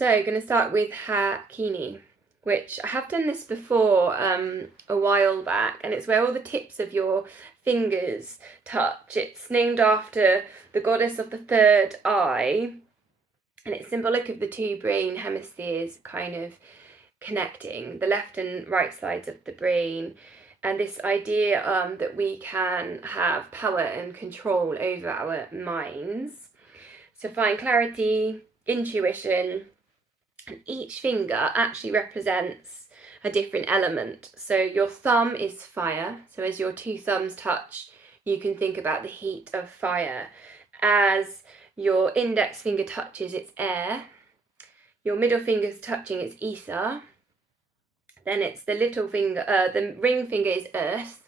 So going to start with Hakini, which I have done this before a while back, and it's where all the tips of your fingers touch. It's named after the goddess of the third eye, and it's symbolic of the two brain hemispheres kind of connecting, the left and right sides of the brain, and this idea that we can have power and control over our minds. So find clarity, intuition, and each finger actually represents a different element. So your thumb is fire. So as your two thumbs touch, you can think about the heat of fire. As your index finger touches, it's air. Your middle finger's touching, it's ether. Then it's the little finger, the ring finger is earth,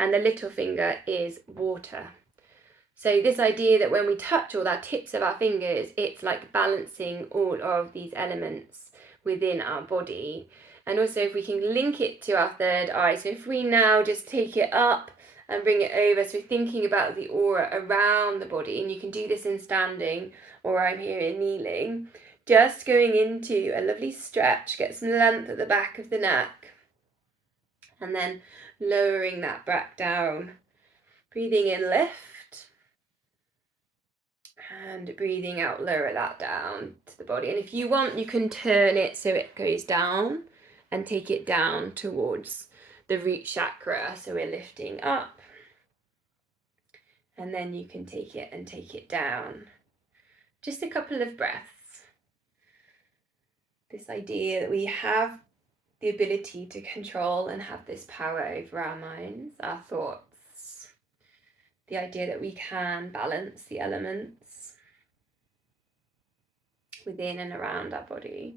and the little finger is water. So this idea that when we touch all our tips of our fingers, it's like balancing all of these elements within our body. And also if we can link it to our third eye, so if we now just take it up and bring it over, so thinking about the aura around the body, and you can do this in standing, or I'm here in kneeling, just going into a lovely stretch, get some length at the back of the neck, and then lowering that back down. Breathing in, lift, and breathing out, lower that down to the body. And if you want, you can turn it so it goes down and take it down towards the root chakra. So we're lifting up, and then you can take it down. Just a couple of breaths. This idea that we have the ability to control and have this power over our minds, our thoughts. The idea that we can balance the elements within and around our body.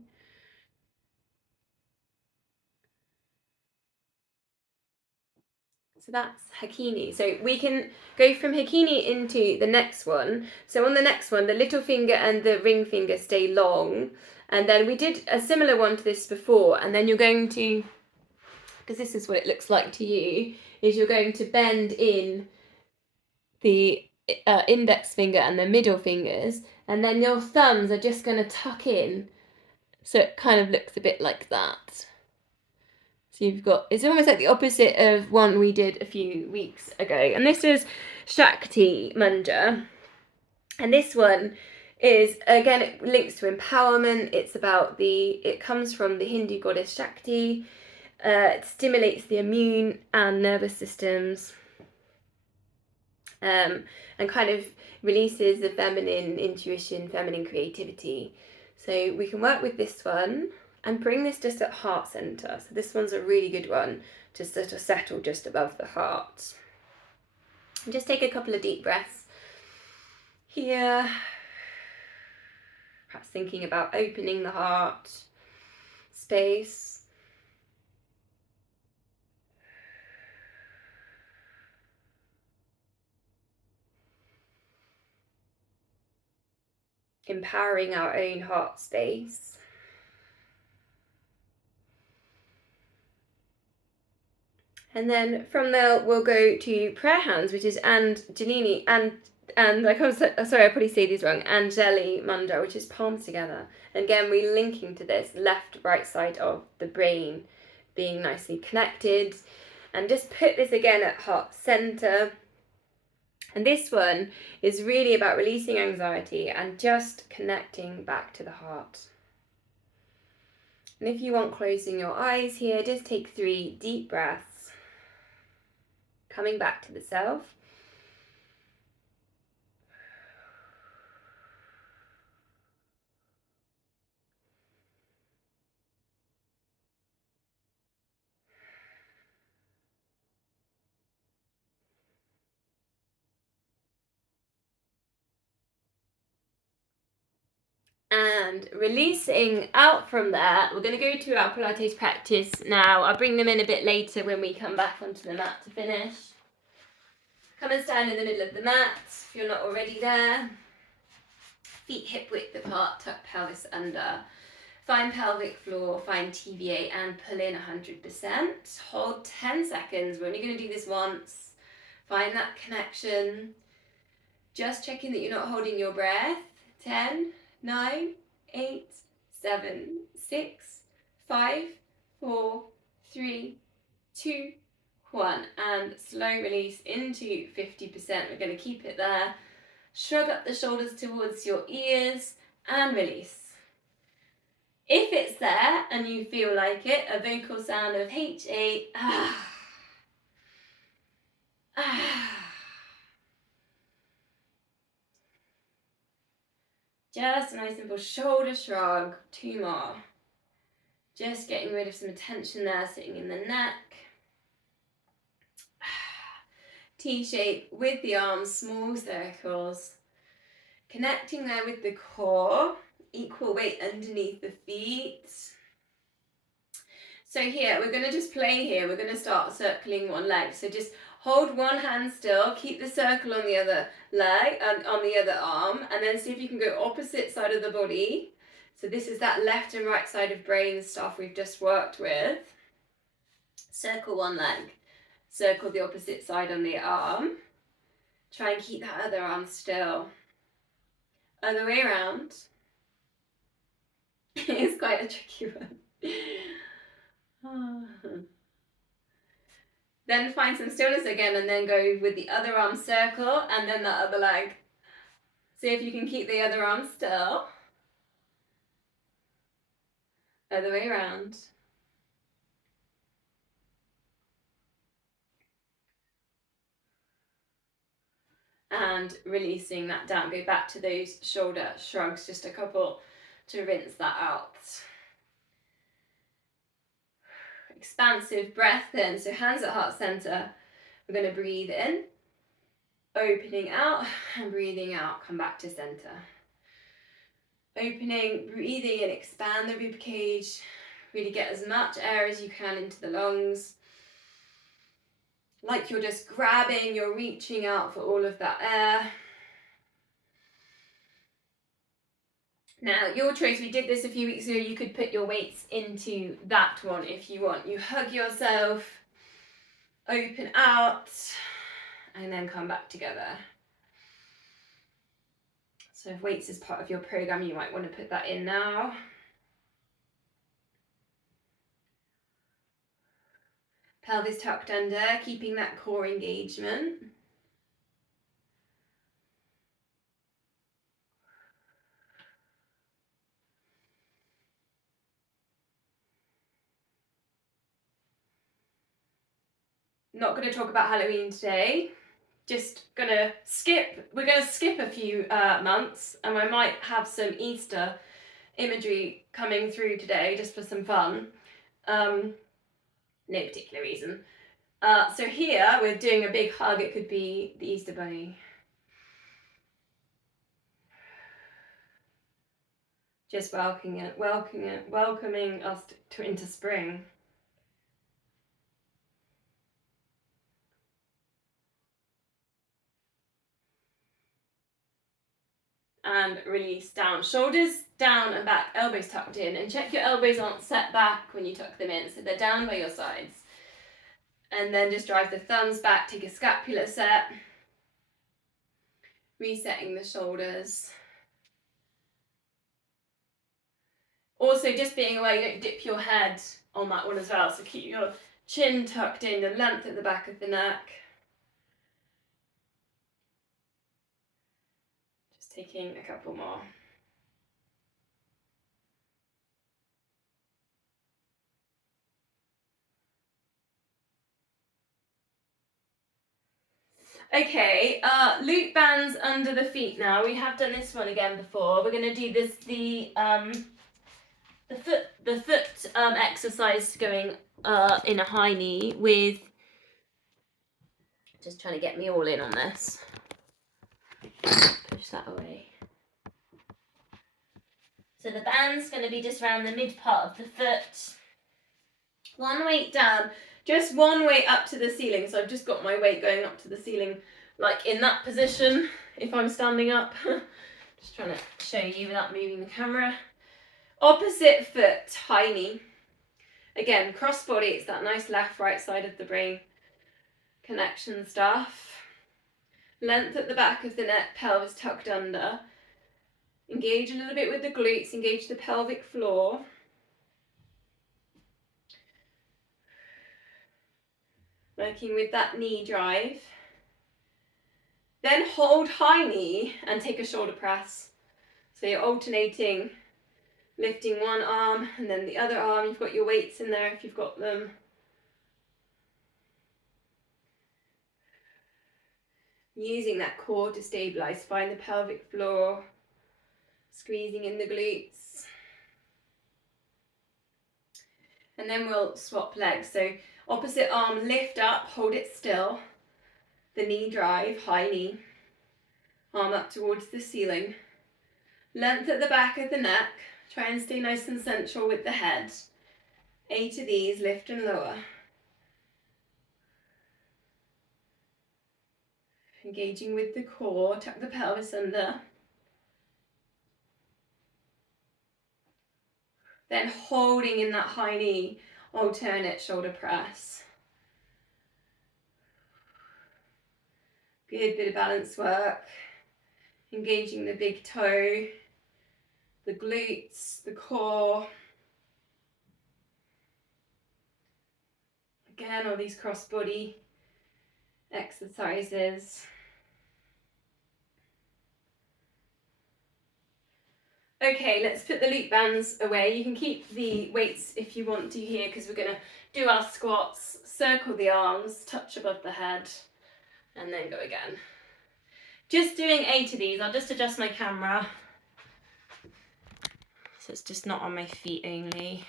So that's Hakini. So we can go from Hakini into the next one. So on the next one, the little finger and the ring finger stay long. And then we did a similar one to this before. And then you're going to, because this is what it looks like to you, is you're going to bend in the index finger and the middle fingers. And then your thumbs are just going to tuck in. So it kind of looks a bit like that. So you've got, it's almost like the opposite of one we did a few weeks ago. And this is Shakti Mudras. And this one is, again, it links to empowerment. It's about it comes from the Hindu goddess Shakti. It stimulates the immune and nervous systems. And kind of releases the feminine intuition, feminine creativity. So we can work with this one and bring this just at heart center. So this one's a really good one to sort of settle just above the heart. And just take a couple of deep breaths here. Perhaps thinking about opening the heart space. Empowering our own heart space. And then from there, we'll go to prayer hands, which is Anjali, and I probably say these wrong, Anjali Mudras, which is palms together. And again, we're linking to this left, right side of the brain being nicely connected. And just put this again at heart center. And this one is really about releasing anxiety and just connecting back to the heart. And if you want, closing your eyes here, just take 3 deep breaths. Coming back to the self. And releasing out from there, we're going to go to our Pilates practice now. I'll bring them in a bit later when we come back onto the mat to finish. Come and stand in the middle of the mat if you're not already there. Feet hip width apart, tuck pelvis under. Find pelvic floor, find TVA and pull in 100%. Hold 10 seconds. We're only going to do this once. Find that connection. Just checking that you're not holding your breath. 10, 9, 8, 7, 6, 5, 4, 3, 2, 1. And slow release into 50%. We're going to keep it there. Shrug up the shoulders towards your ears and release. If it's there and you feel like it, a vocal sound of H-A, ah, ah. Just a nice simple shoulder shrug. 2 more. Just getting rid of some tension there, sitting in the neck. T-shape with the arms, small circles. Connecting there with the core. Equal weight underneath the feet. So here, we're going to just play here. We're going to start circling one leg. So just hold one hand still, keep the circle on the other leg and on the other arm, and then see if you can go opposite side of the body. So this is that left and right side of brain stuff we've just worked with. Circle one leg, circle the opposite side on the arm. Try and keep that other arm still. Other way around. It's quite a tricky one. Then find some stillness again and then go with the other arm circle and then the other leg. See if you can keep the other arm still. Other way around. And releasing that down. Go back to those shoulder shrugs, just a couple to rinse that out. Expansive breath in. So hands at heart center. We're going to breathe in, opening out and breathing out. Come back to center. Opening, breathing in, expand the rib cage. Really get as much air as you can into the lungs. Like you're just grabbing, you're reaching out for all of that air. Now, your choice, we did this a few weeks ago, you could put your weights into that one if you want. You hug yourself, open out, and then come back together. So if weights is part of your program, you might want to put that in now. Pelvis tucked under, keeping that core engagement. Not going to talk about Halloween today. Just we're going to skip a few months, and I might have some Easter imagery coming through today just for some fun. No particular reason. So here we're doing a big hug. It could be the Easter Bunny. Just welcoming us into spring. And release down. Shoulders down and back, elbows tucked in. And check your elbows aren't set back when you tuck them in, so they're down by your sides. And then just drive the thumbs back, take a scapular set. Resetting the shoulders. Also, just being aware you don't dip your head on that one as well. So keep your chin tucked in, the length at the back of the neck. Just taking a couple more. Okay, loop bands under the feet now. We have done this one again before. We're going to do this, the foot exercise going in a high knee with, just trying to get me all in on this. Push that away. So the band's going to be just around the mid part of the foot. One weight down. Just one weight up to the ceiling. So I've just got my weight going up to the ceiling, like in that position, if I'm standing up. Just trying to show you without moving the camera. Opposite foot, high knee. Again, cross body, it's that nice left, right side of the brain connection stuff. Length at the back of the neck, pelvis tucked under. Engage a little bit with the glutes, engage the pelvic floor. Working with that knee drive. Then hold high knee and take a shoulder press. So you're alternating, lifting one arm and then the other arm. You've got your weights in there if you've got them. Using that core to stabilize, find the pelvic floor, squeezing in the glutes. And then we'll swap legs. So opposite arm, lift up, hold it still. The knee drive, high knee. Arm up towards the ceiling. Length at the back of the neck. Try and stay nice and central with the head. 8 of these, lift and lower. Engaging with the core, tuck the pelvis under. Then holding in that high knee, alternate shoulder press. Good bit of balance work. Engaging the big toe, the glutes, the core. Again, all these cross body exercises. Okay, let's put the loop bands away. You can keep the weights if you want to here because we're going to do our squats, circle the arms, touch above the head, and then go again. Just doing 8 of these. I'll just adjust my camera so it's just not on my feet only.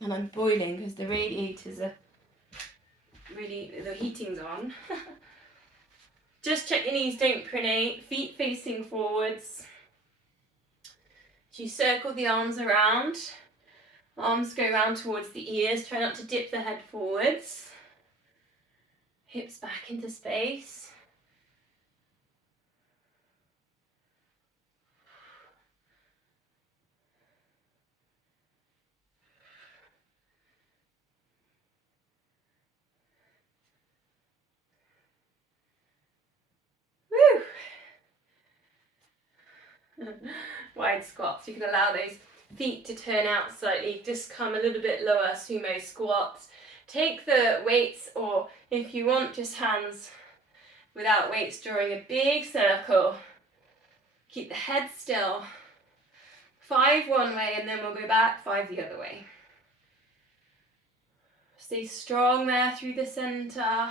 And I'm boiling because the radiators are really, the heating's on. Just check your knees don't pronate, feet facing forwards. So you circle the arms around, arms go around towards the ears, try not to dip the head forwards. Hips back into space. Wide squats. You can allow those feet to turn out slightly, just come a little bit lower, sumo squats. Take the weights, or if you want, just hands without weights, drawing a big circle. Keep the head still. 5 one way and then we'll go back, 5 the other way. Stay strong there through the center.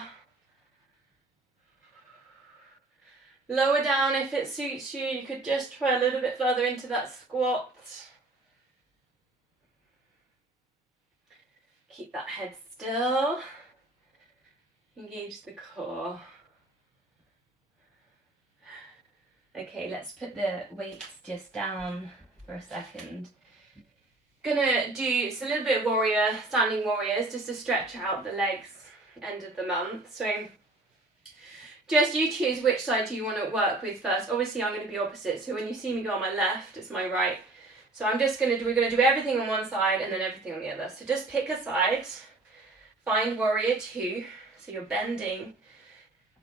Lower down if it suits you. You could just try a little bit further into that squat. Keep that head still. Engage the core. Okay, let's put the weights just down for a second. Gonna do a little bit of warrior, standing warriors, just to stretch out the legs end of the month. So just you choose which side do you want to work with first. Obviously I'm going to be opposite, so when you see me go on my left, it's my right. So we're going to do everything on one side and then everything on the other. So just pick a side, find warrior 2. So you're bending,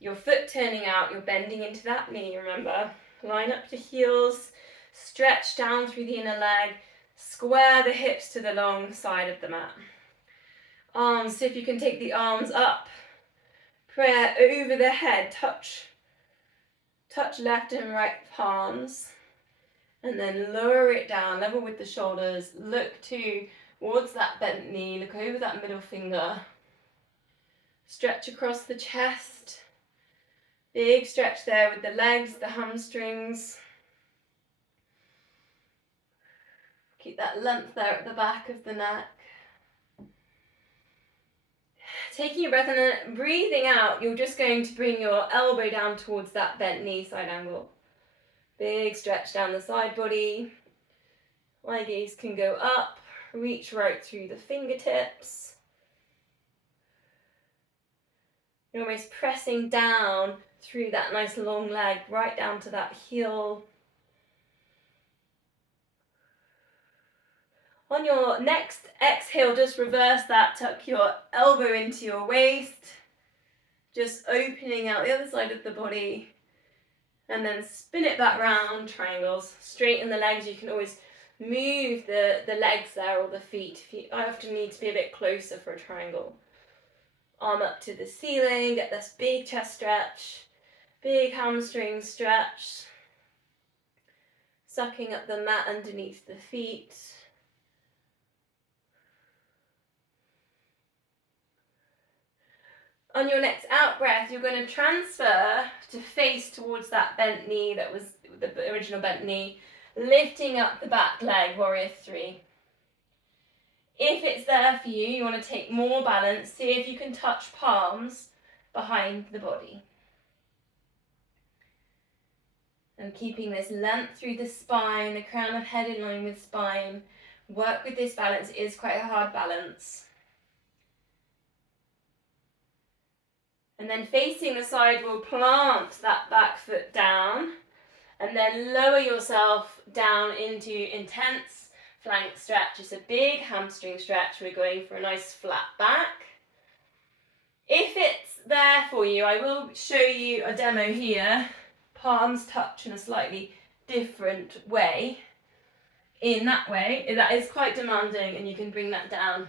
your foot turning out, you're bending into that knee, remember. Line up your heels, stretch down through the inner leg, square the hips to the long side of the mat. Arms, see if you can take the arms up. Prayer over the head, touch left and right palms, and then lower it down, level with the shoulders, look towards that bent knee, look over that middle finger, stretch across the chest, big stretch there with the legs, the hamstrings, keep that length there at the back of the neck. Taking a breath and then breathing out, you're just going to bring your elbow down towards that bent knee, side angle. Big stretch down the side body. Eye gaze can go up, reach right through the fingertips. You're almost pressing down through that nice long leg, right down to that heel. On your next exhale, just reverse that, tuck your elbow into your waist, just opening out the other side of the body, And then spin it back round, triangles. Straighten the legs. You can always move the legs there or the feet. I often need to be a bit closer for a triangle. Arm up to the ceiling, get this big chest stretch, big hamstring stretch. Sucking up the mat underneath the feet. On your next out breath, you're going to transfer to face towards that bent knee that was the original bent knee, lifting up the back leg, warrior three. If it's there for you, you want to take more balance. See if you can touch palms behind the body. And keeping this length through the spine, the crown of head in line with spine. Work with this balance. It is quite a hard balance. And then facing the side, we'll plant that back foot down and then lower yourself down into intense flank stretch. It's a big hamstring stretch. We're going for a nice flat back. If it's there for you, I will show you a demo here. Palms touch in a slightly different way. In that way, that is quite demanding, and you can bring that down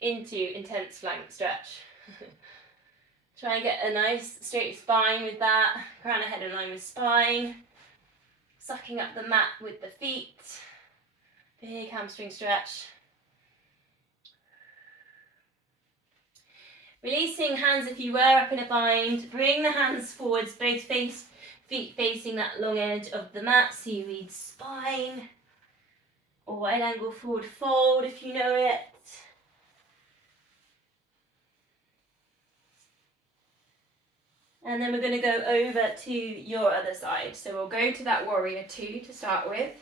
into intense flank stretch. Try and get a nice straight spine with that. Crown of head in line with spine. Sucking up the mat with the feet. Big hamstring stretch. Releasing hands if you were up in a bind. Bring the hands forwards, both feet facing that long edge of the mat. Seaweed spine. Or wide angle forward fold if you know it. And then we're going to go over to your other side. So we'll go to that warrior two to start with.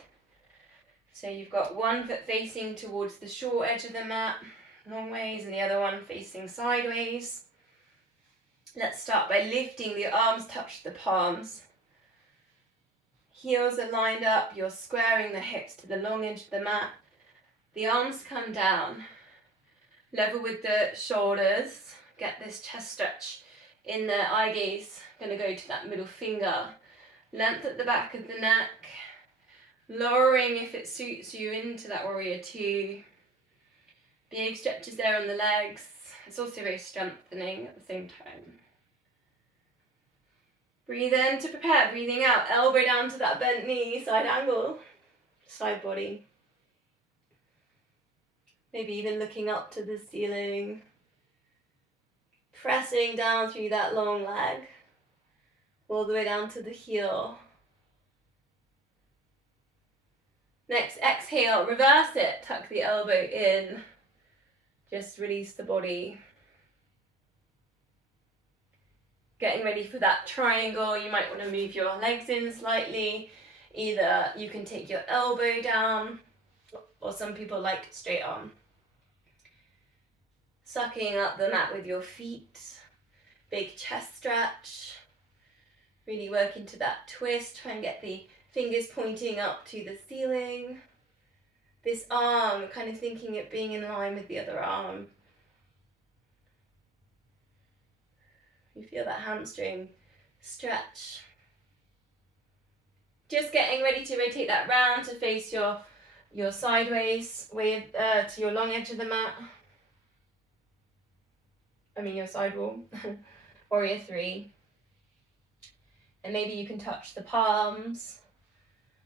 So you've got one foot facing towards the short edge of the mat, long ways, and the other one facing sideways. Let's start by lifting the arms, touch the palms. Heels are lined up, you're squaring the hips to the long edge of the mat. The arms come down, level with the shoulders, get this chest stretch in the eye gaze, going to go to that middle finger. Length at the back of the neck, lowering if it suits you into that warrior two. Big stretches there on the legs. It's also very strengthening at the same time. Breathe in to prepare, breathing out, elbow down to that bent knee, side angle, side body. Maybe even looking up to the ceiling. Pressing down through that long leg, all the way down to the heel. Next, exhale, reverse it, tuck the elbow in, just release the body. Getting ready for that triangle, you might want to move your legs in slightly. Either you can take your elbow down, or some people like straight on. Sucking up the mat with your feet, big chest stretch. Really work into that twist, try and get the fingers pointing up to the ceiling. This arm, kind of thinking it being in line with the other arm. You feel that hamstring stretch. Just getting ready to rotate that round to face your sideways way to your long edge of the mat. Your side wall. Warrior three. And maybe you can touch the palms,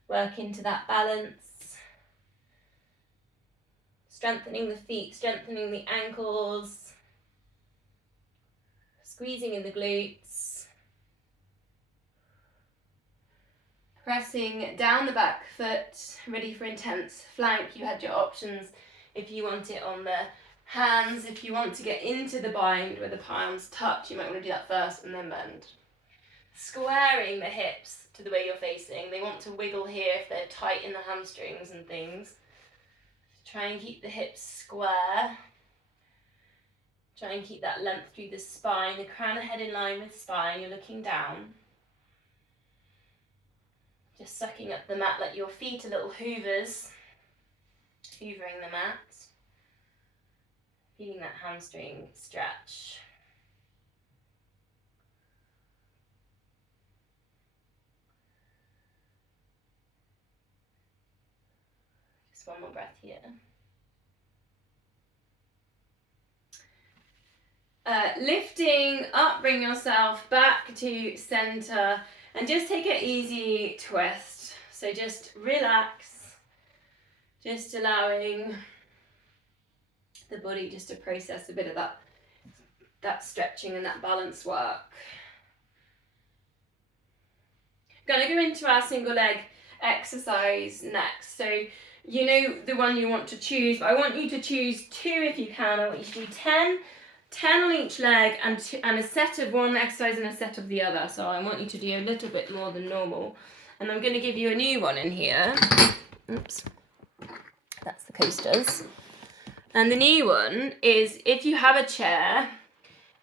work into that balance. Strengthening the feet, strengthening the ankles. Squeezing in the glutes. Pressing down the back foot, ready for intense flank. You had your options if you want it on the hands. If you want to get into the bind where the palms touch, you might want to do that first and then bend. Squaring the hips to the way you're facing. They want to wiggle here if they're tight in the hamstrings and things. Try and keep the hips square. Try and keep that length through the spine, the crown of head in line with spine. You're looking down. Just sucking up the mat like your feet are little hoovers. Hoovering the mat. Feeling that hamstring stretch. Just one more breath here. Lifting up, bring yourself back to center and just take an easy twist. So just relax, just allowing the body just to process a bit of that stretching and that balance work. Going to go into our single leg exercise next. So you know the one you want to choose, but I want you to choose 2 if you can. I want you to do 10 on each leg and a set of one exercise and a set of the other. So I want you to do a little bit more than normal. And I'm going to give you a new one in here. Oops. That's the coasters. And the new one is, if you have a chair,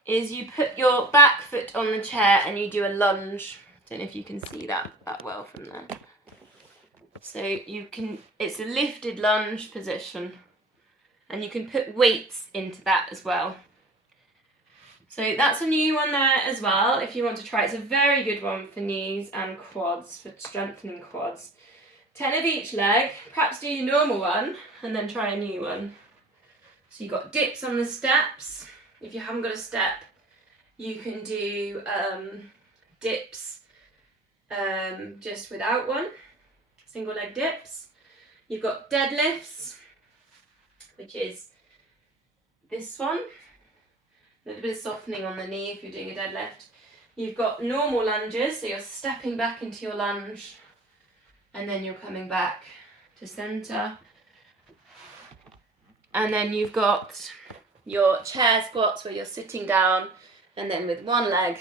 is you put your back foot on the chair and you do a lunge. Don't know if you can see that well from there. So you can, it's a lifted lunge position, and you can put weights into that as well. So that's a new one there as well, if you want to try. It's a very good one for knees and quads, for strengthening quads. 10 of each leg, perhaps do your normal one, and then try a new one. So you've got dips on the steps. If you haven't got a step, you can do dips just without one, single leg dips. You've got deadlifts, which is this one. A little bit of softening on the knee if you're doing a deadlift. You've got normal lunges, so you're stepping back into your lunge and then you're coming back to center. And then you've got your chair squats where you're sitting down and then with one leg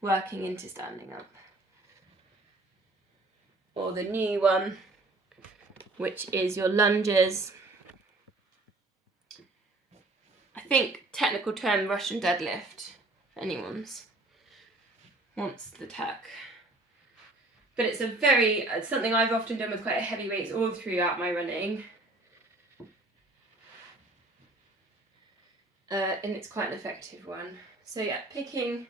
working into standing up. Or the new one, which is your lunges. I think technical term Russian deadlift, if anyone's wants the tech. But it's it's something I've often done with quite heavy weights all throughout my running. And it's quite an effective one. So yeah, picking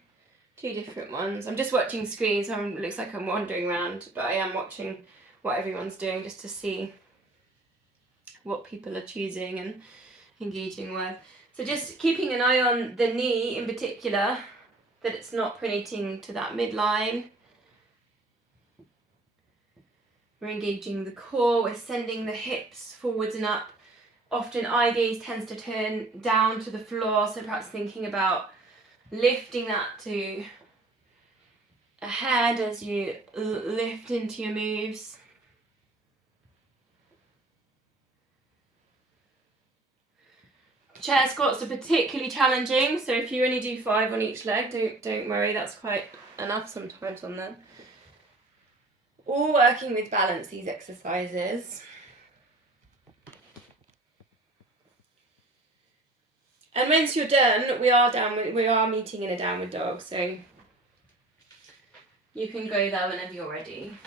2 different ones. I'm just watching screens, so it looks like I'm wandering around, but I am watching what everyone's doing just to see what people are choosing and engaging with. So just keeping an eye on the knee in particular, that it's not pronating to that midline. We're engaging the core, we're sending the hips forwards and up. Often eye gaze tends to turn down to the floor, so perhaps thinking about lifting that to ahead as you lift into your moves. Chair squats are particularly challenging, so if you only do 5 on each leg, don't worry, that's quite enough sometimes on them. All working with balance, these exercises. And once you're done, we are meeting in a downward dog, so you can go there whenever you're ready.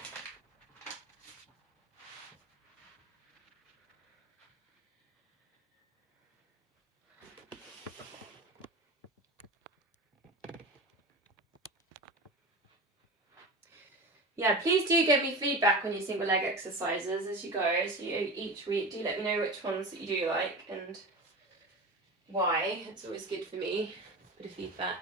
Yeah, please do give me feedback on your single leg exercises as you go. So each week, do let me know which ones that you do like and why. It's always good for me, a bit of feedback.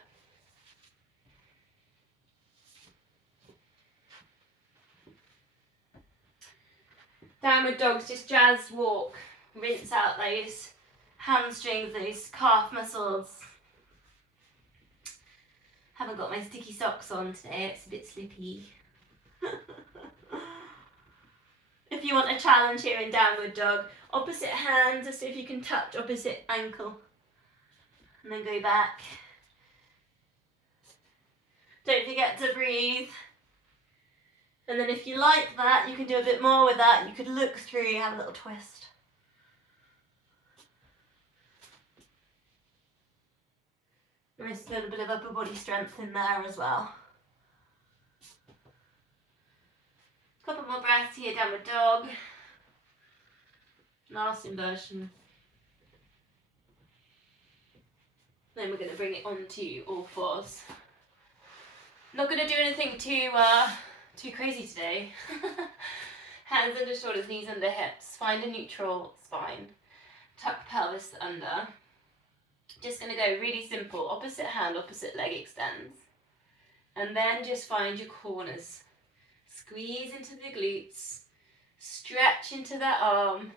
Downward dogs, just jazz walk. Rinse out those hamstrings, those calf muscles. Haven't got my sticky socks on today, it's a bit slippy. If you want a challenge here in downward dog, opposite hand, just see if you can touch opposite ankle. And then go back. Don't forget to breathe. And then if you like that, you can do a bit more with that. You could look through, have a little twist. Nice little bit of upper body strength in there as well. Couple more breaths here, downward dog. Last inversion. Then we're going to bring it onto all fours. Not going to do anything too crazy today. hands under shoulders, knees under hips. Find a neutral spine. Tuck pelvis under. Just going to go really simple. Opposite hand, opposite leg extends. And then just find your corners. Squeeze into the glutes. Stretch into that arm.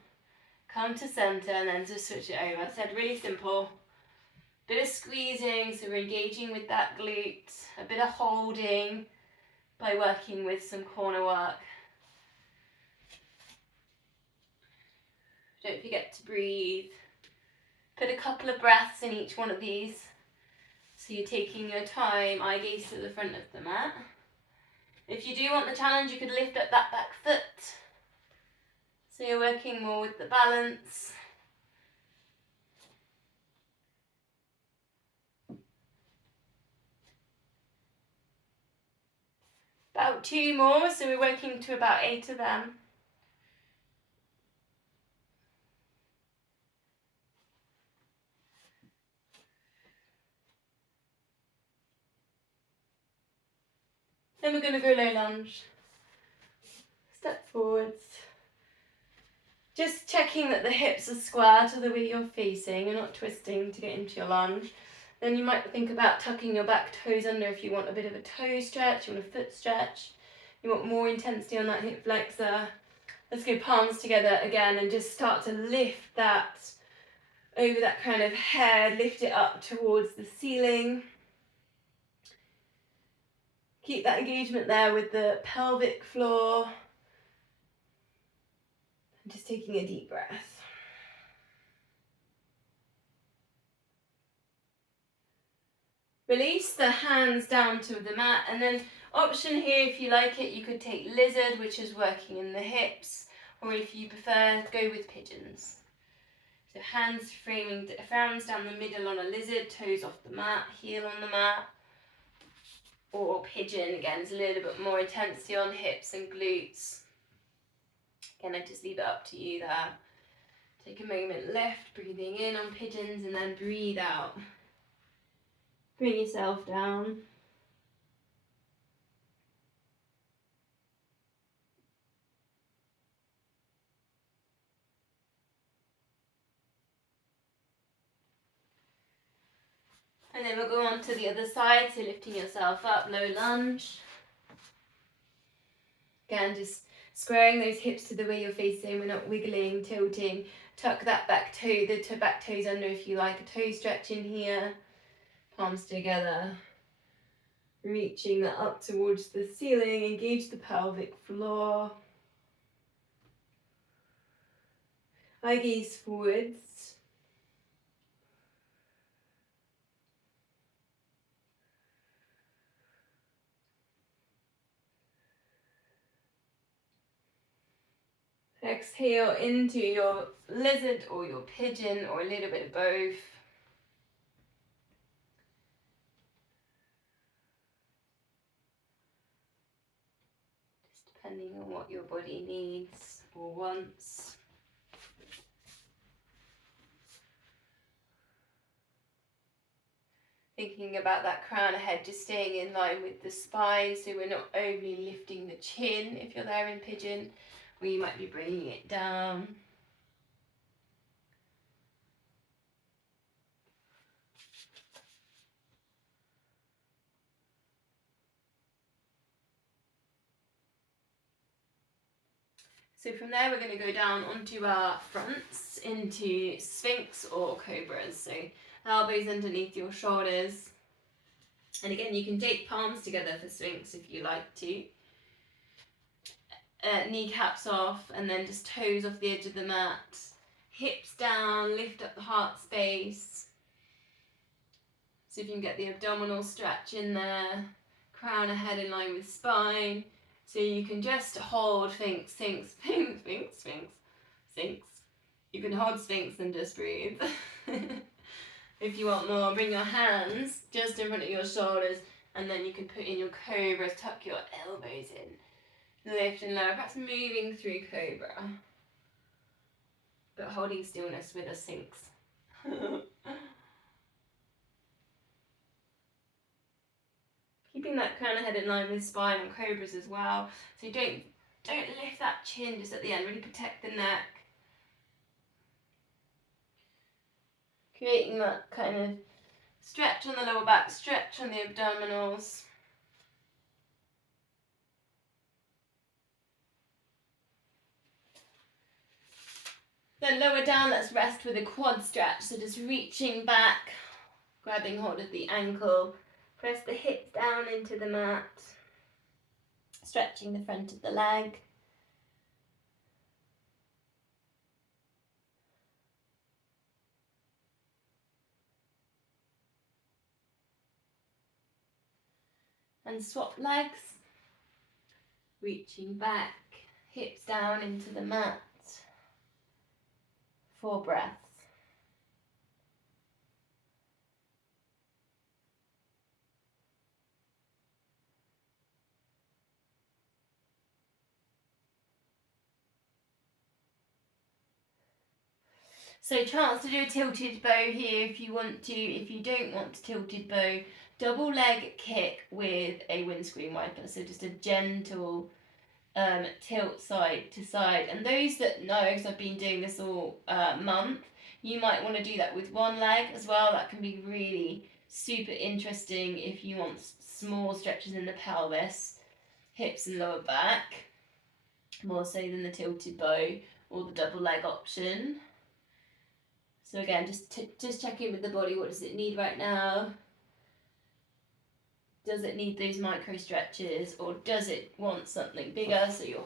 Come to center and then just switch it over. I said really simple. Bit of squeezing, so we're engaging with that glute. A bit of holding by working with some corner work. Don't forget to breathe. Put a couple of breaths in each one of these. So you're taking your time, eye gaze to the front of the mat. If you do want the challenge, you could lift up that back foot. So you're working more with the balance. About 2 more, so we're working to about 8 of them. Then we're going to go low lunge. Step forwards. Just checking that the hips are square to the way you're facing. You're not twisting to get into your lunge. Then you might think about tucking your back toes under if you want a bit of a toe stretch, you want a foot stretch. You want more intensity on that hip flexor. Let's go palms together again and just start to lift that over that kind of head. Lift it up towards the ceiling. Keep that engagement there with the pelvic floor. And just taking a deep breath. Release the hands down to the mat, and then option here, if you like it, you could take lizard, which is working in the hips, or if you prefer, go with pigeons. So hands down the middle on a lizard, toes off the mat, heel on the mat. Or pigeon, again, is a little bit more intensity on hips and glutes. Again, I just leave it up to you there. Take a moment left, breathing in on pigeons, and then breathe out. Bring yourself down. And then we'll go on to the other side, so lifting yourself up, low lunge. Again, just squaring those hips to the way you're facing. We're not wiggling, tilting. Tuck that back toe, the back toes under if you like. A toe stretch in here. Palms together. Reaching that up towards the ceiling. Engage the pelvic floor. Eye gaze forwards. Exhale into your lizard or your pigeon or a little bit of both. Just depending on what your body needs or wants. Thinking about that crown of head, just staying in line with the spine so we're not overly lifting the chin if you're there in pigeon, or you might be bringing it down. So from there we're going to go down onto our fronts into Sphinx or Cobras. So elbows underneath your shoulders. And again, you can take palms together for Sphinx if you like to. Kneecaps off and then just toes off the edge of the mat. Hips down, lift up the heart space. So if you can get the abdominal stretch in there. Crown of head in line with spine. So you can just hold Sphinx, Sphinx, Sphinx, Sphinx, Sphinx, Sphinx. You can hold Sphinx and just breathe. If you want more, bring your hands just in front of your shoulders and then you can put in your cobras, tuck your elbows in. Lift and lower, perhaps moving through cobra. But holding stillness with a Sphinx. Keeping that crown of head in line with spine and cobras as well. So you don't don't lift that chin just at the end, really protect the neck. Creating that kind of stretch on the lower back, stretch on the abdominals. Then lower down, let's rest with a quad stretch. So just reaching back, grabbing hold of the ankle, press the hips down into the mat, stretching the front of the leg. And swap legs, reaching back, hips down into the mat. 4 breaths. So chance to do a tilted bow here if you want to. If you don't want to tilted bow, double leg kick with a windscreen wiper. So just a gentle tilt side to side. And those that know, because I've been doing this all month, you might want to do that with one leg as well. That can be really super interesting if you want small stretches in the pelvis, hips and lower back, more so than the tilted bow or the double leg option. So again, just check in with the body. What does it need right now? Does it need those micro stretches, or does it want something bigger? So your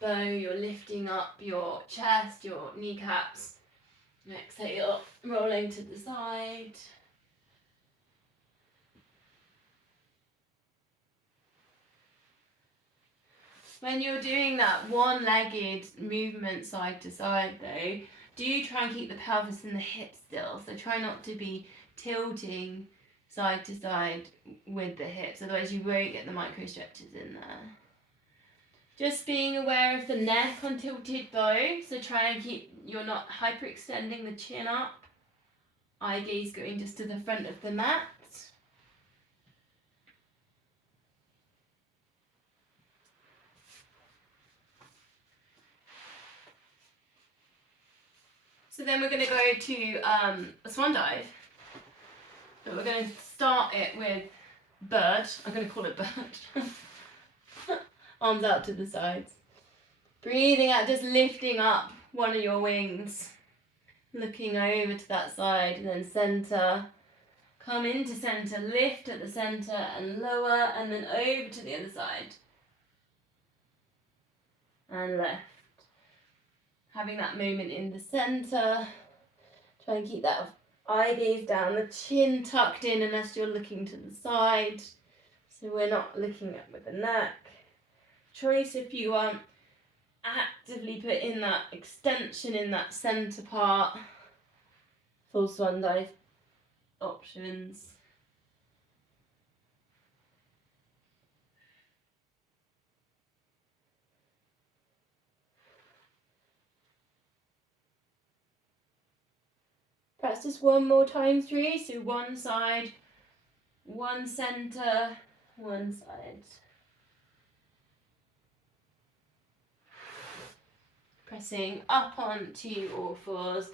bow, you're lifting up your chest, your kneecaps. Exhale, rolling to the side. When you're doing that one-legged movement side to side though, do try and keep the pelvis and the hips still. So try not to be tilting side to side with the hips, otherwise you won't get the micro stretches in there. Just being aware of the neck on tilted bow, so try and keep, you're not hyperextending the chin up. Eye gaze going just to the front of the mat. So then we're going to go to a swan dive. But we're going to start it with bird. I'm going to call it bird. Arms out to the sides. Breathing out, just lifting up one of your wings. Looking over to that side, and then center. Come into center, lift at the center and lower, and then over to the other side. And left. Having that moment in the center. Try and keep that eye gaze down, the chin tucked in unless you're looking to the side. So we're not looking up with the neck. Choice if you actively put in that extension in that center part. Full swan dive options. Perhaps just one more time through. So one side, one center, one side. Pressing up onto all fours.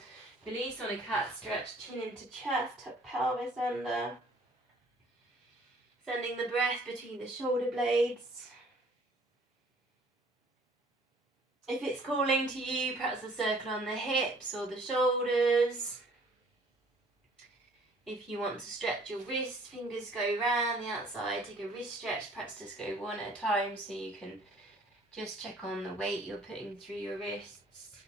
Release on a cat stretch, chin into chest, tuck pelvis under. Sending the breath between the shoulder blades. If it's calling to you, perhaps a circle on the hips or the shoulders. If you want to stretch your wrists, fingers go round the outside, take a wrist stretch, perhaps just go one at a time so you can just check on the weight you're putting through your wrists.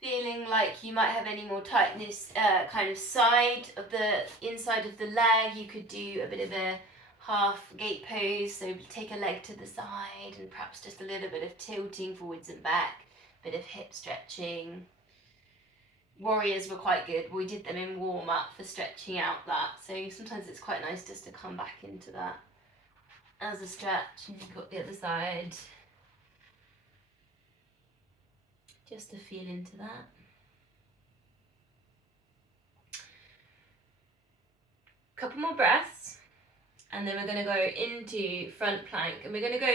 Feeling like you might have any more tightness kind of side of the inside of the leg, you could do a bit of a half gate pose, so take a leg to the side and perhaps just a little bit of tilting forwards and back, bit of hip stretching. Warriors were quite good. We did them in warm up for stretching out that, so sometimes it's quite nice just to come back into that as a stretch. And you've got the other side. Just to feel into that. Couple more breaths. and then we're going to go into front plank, and we're going to go,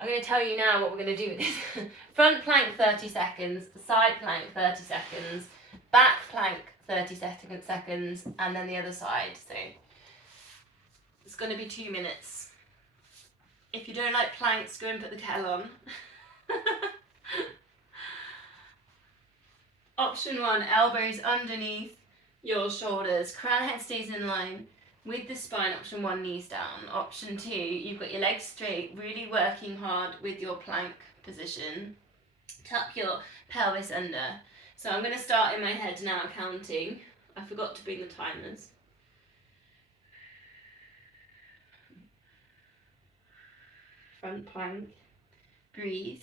I'm going to tell you now what we're going to do with this. Front plank 30 seconds, side plank 30 seconds, back plank 30 seconds, and then the other side. So it's going to be 2 minutes. If you don't like planks, go and put the kettle on. Option 1, elbows underneath your shoulders. Crown head stays in line with the spine. Option 1, knees down. Option 2, you've got your legs straight, really working hard with your plank position. Tuck your pelvis under. So I'm going to start in my head now counting. I forgot to bring the timers. Front plank. Breathe.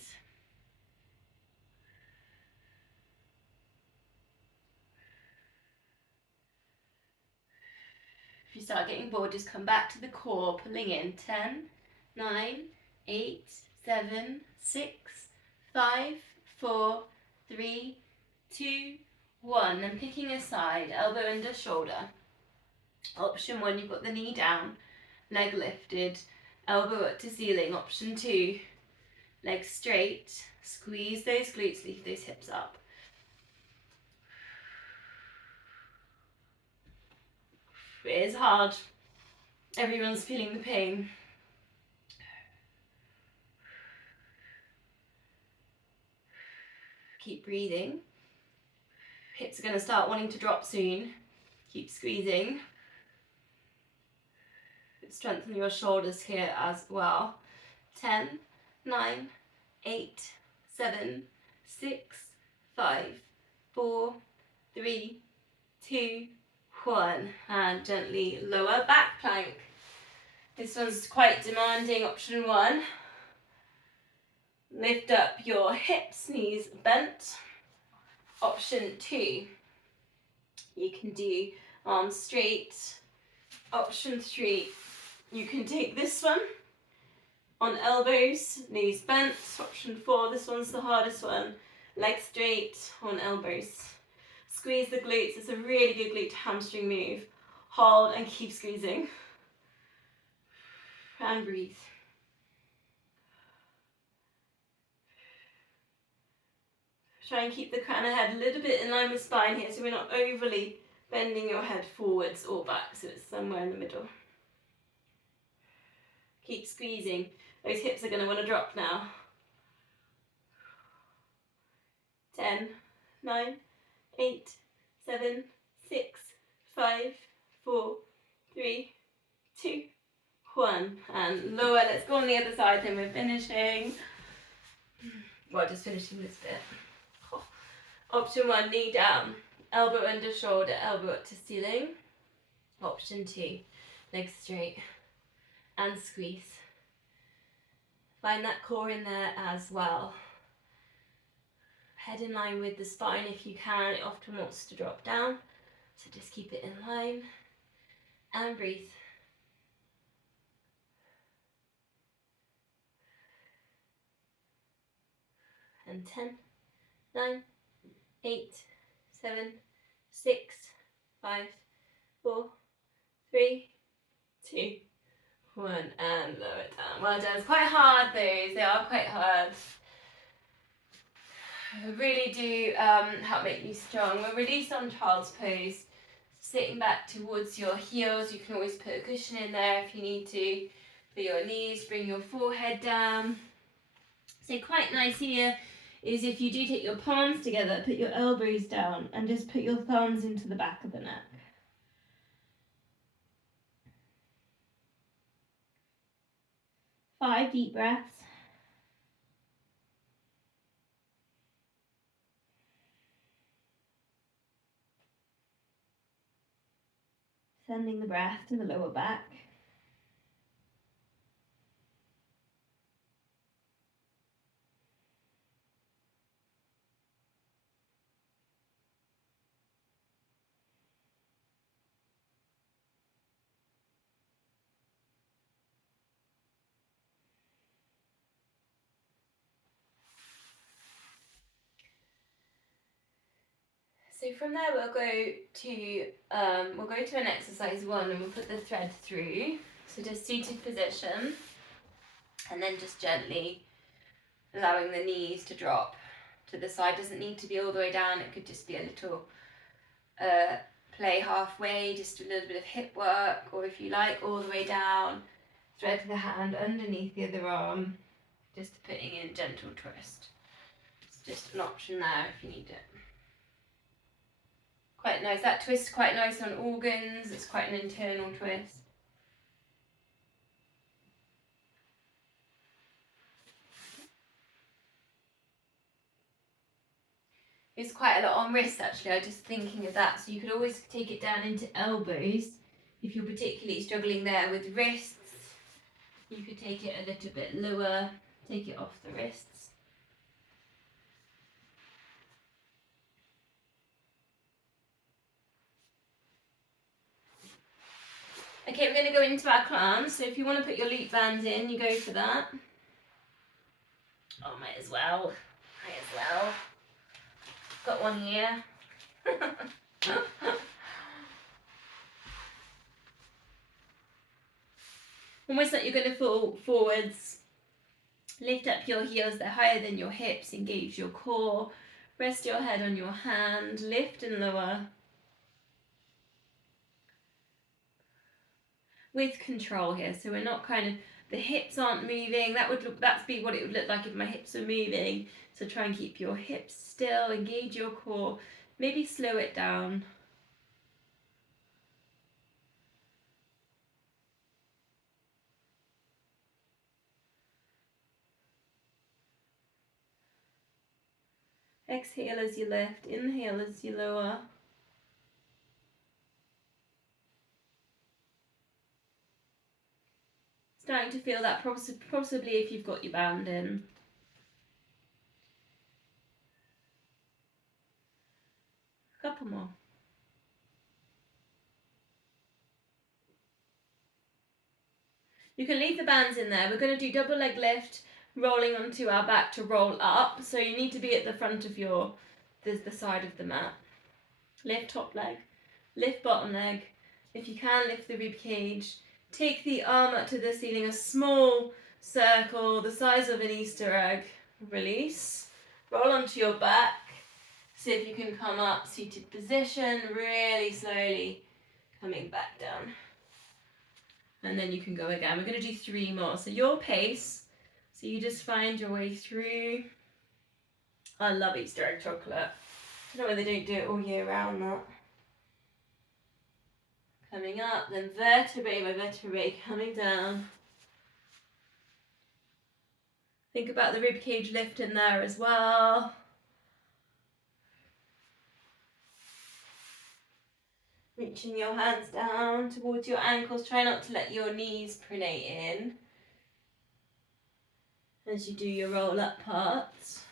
If you start getting bored, just come back to the core, pulling in 10, 9, 8, 7, 6, 5, 4, 3, 2, 1. And picking a side, elbow under shoulder. Option 1, you've got the knee down, leg lifted, elbow up to ceiling. Option 2, legs straight, squeeze those glutes, leave those hips up. It is hard. Everyone's feeling the pain. Keep breathing. Hips are going to start wanting to drop soon. Keep squeezing. Strengthen your shoulders here as well. 10, 9, 8, 7, 6, 5, 4, 3, 2, 1. And gently lower back plank. This one's quite demanding. Option 1. Lift up your hips, knees bent. Option 2. You can do arms straight. Option 3. You can take this one on elbows, knees bent. Option 4, this one's the hardest one. Legs straight on elbows. Squeeze the glutes, it's a really good glute to hamstring move. Hold and keep squeezing. And breathe. Try and keep the crown of head a little bit in line with spine here, so we're not overly bending your head forwards or back, so it's somewhere in the middle. Keep squeezing. Those hips are going to want to drop now. 10, 9, 8, 7, 6, 5, 4, 3, 2, 1. And lower. Let's go on the other side, then we're finishing. Well, just finishing this bit. Option 1, knee down. Elbow under shoulder, elbow up to ceiling. Option 2, legs straight. And squeeze. Find that core in there as well. Head in line with the spine if you can. It often wants to drop down, so just keep it in line. And breathe. And 10, 9, 8, 7, 6, 5, 4, 3, 2, 1, and lower it down. Well done. It's quite hard, those. They are quite hard. Really do help make you strong. We're released on child's pose. Sitting back towards your heels. You can always put a cushion in there if you need to. For your knees, bring your forehead down. So quite nice here is if you do take your palms together, put your elbows down and just put your thumbs into the back of the neck. Five deep breaths. Sending the breath to the lower back. So from there we'll go to an exercise 1 and we'll put the thread through. So just seated position, and then just gently allowing the knees to drop to the side. Doesn't need to be all the way down, it could just be a little play halfway, just a little bit of hip work, or if you like, all the way down. Thread the hand underneath the other arm, just putting in gentle twist. It's just an option there if you need it. Quite nice, that twist quite nice on organs, it's quite an internal twist. It's quite a lot on wrists actually, I was just thinking of that, so you could always take it down into elbows if you're particularly struggling there with wrists. You could take it a little bit lower, take it off the wrists. Okay, we're going to go into our clams, so if you want to put your loop bands in, you go for that. Oh, might as well. Got one here. Almost like you're going to fall forwards. Lift up your heels, they're higher than your hips, engage your core. Rest your head on your hand, lift and lower. With control here, so we're not kind of, the hips aren't moving. That's be what it would look like if my hips were moving. So try and keep your hips still, engage your core, maybe slow it down. Exhale as you lift, inhale as you lower. Starting to feel that possibly if you've got your band in. A couple more. You can leave the bands in there. We're going to do double leg lift, rolling onto our back to roll up. So you need to be at the front of the side of the mat. Lift top leg, lift bottom leg. If you can, lift the rib cage. Take the arm up to the ceiling, a small circle the size of an Easter egg. Release. Roll onto your back. See if you can come up, seated position, really slowly coming back down. And then you can go again. We're going to do 3 more. So your pace. So you just find your way through. I love Easter egg chocolate. I don't know why they don't do it all year round, that. Coming up, then vertebrae by vertebrae coming down. Think about the rib cage lift in there as well. Reaching your hands down towards your ankles. Try not to let your knees pronate in as you do your roll up parts.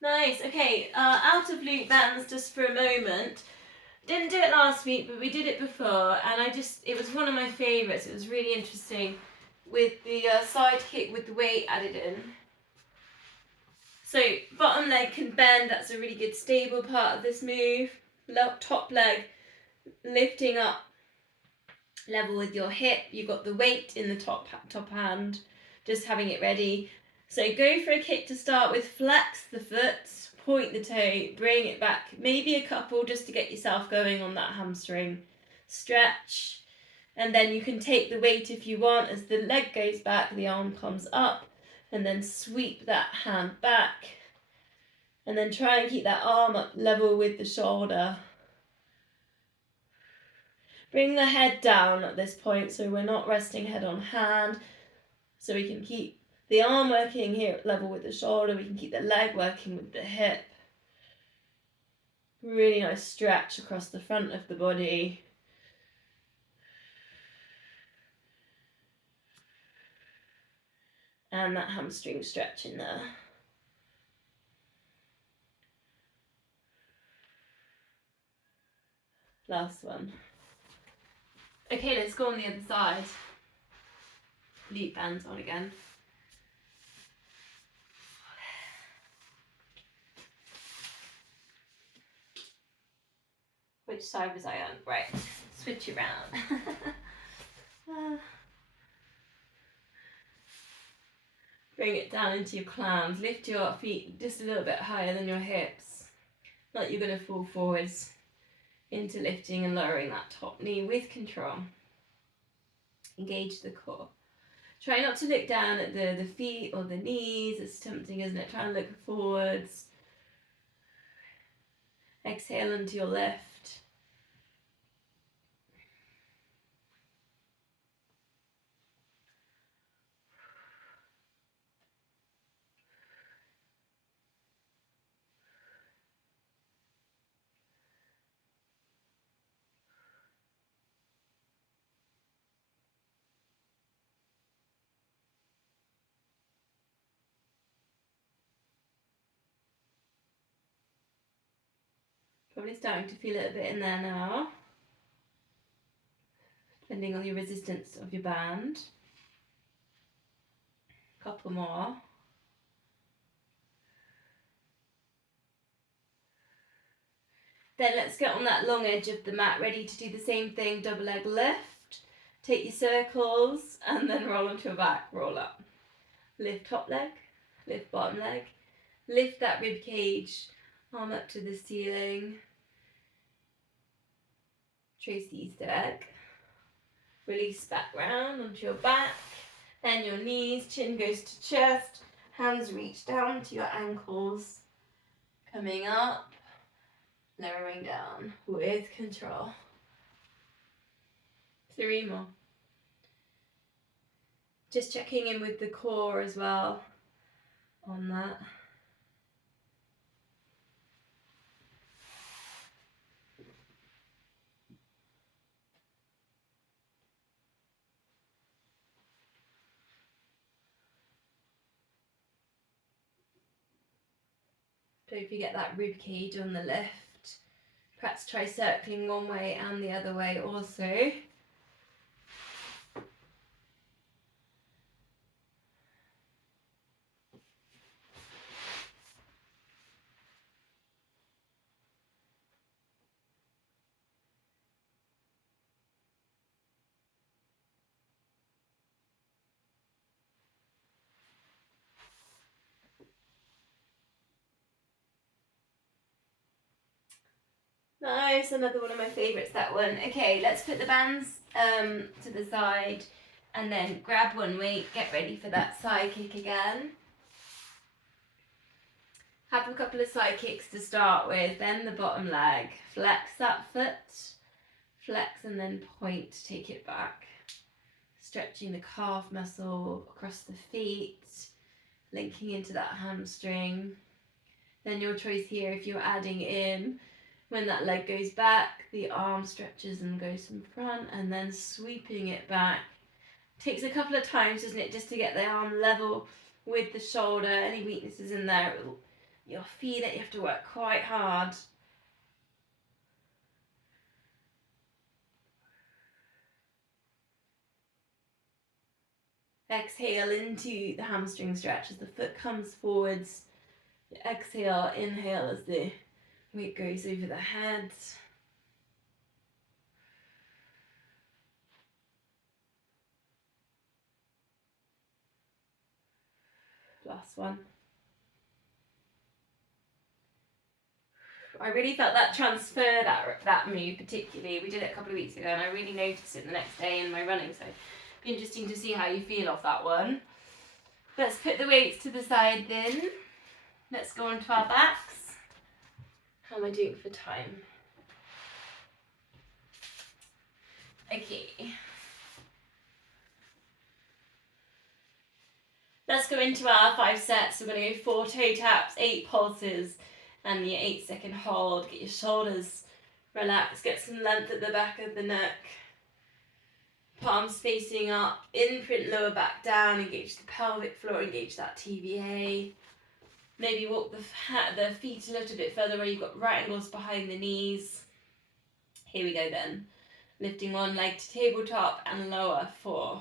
Nice, okay, out of loop bands just for a moment. Didn't do it last week, but we did it before, and it was one of my favourites. It was really interesting with the side kick with the weight added in. So bottom leg can bend, that's a really good stable part of this move. Top leg lifting up level with your hip. You've got the weight in the top hand, just having it ready. So go for a kick to start with, flex the foot, point the toe, bring it back, maybe a couple just to get yourself going on that hamstring. Stretch, and then you can take the weight if you want. As the leg goes back, the arm comes up, and then sweep that hand back, and then try and keep that arm up level with the shoulder. Bring the head down at this point, so we're not resting head on hand, so we can keep the arm working here at level with the shoulder, we can keep the leg working with the hip. Really nice stretch across the front of the body. And that hamstring stretch in there. Last one. Okay, let's go on the other side. Loop bands on again. Which side was I on? Right, switch around. Bring it down into your clams. Lift your feet just a little bit higher than your hips. Like you're going to fall forwards into lifting and lowering that top knee with control. Engage the core. Try not to look down at the feet or the knees. It's tempting, isn't it? Try and look forwards. Exhale into your left. Probably starting to feel it a bit in there now. Depending on your resistance of your band. Couple more. Then let's get on that long edge of the mat, ready to do the same thing, double leg lift. Take your circles and then roll onto your back, roll up. Lift top leg, lift bottom leg. Lift that rib cage, arm up to the ceiling. Trace the Easter egg. Release back round onto your back. Bend your knees, chin goes to chest. Hands reach down to your ankles. Coming up, lowering down with control. 3 more. Just checking in with the core as well on that. Don't forget that rib cage on the lift. Perhaps try circling one way and the other way also. Nice, another one of my favourites, that one. Okay, let's put the bands to the side and then grab one weight, get ready for that side kick again. Have a couple of side kicks to start with, then the bottom leg. Flex that foot, flex and then point, take it back. Stretching the calf muscle across the feet, linking into that hamstring. Then your choice here, if you're adding in, when that leg goes back, the arm stretches and goes in front and then sweeping it back. Takes a couple of times, doesn't it, just to get the arm level with the shoulder. Any weaknesses in there, you'll feel it, you have to work quite hard. Exhale into the hamstring stretch as the foot comes forwards. Exhale, inhale as the weight goes over the head. Last one. I really felt that transfer, that move particularly. We did it a couple of weeks ago and I really noticed it the next day in my running, so it'd be interesting to see how you feel off that one. Let's put the weights to the side then. Let's go onto our backs. How am I doing for time? Okay. Let's go into our 5 sets. We're going to go 4 toe taps, 8 pulses, and the 8-second hold. Get your shoulders relaxed, get some length at the back of the neck. Palms facing up, imprint lower back down, engage the pelvic floor, engage that TVA. Maybe walk the feet a little bit further where you've got right angles behind the knees. Here we go then. Lifting one leg to tabletop and lower. 4,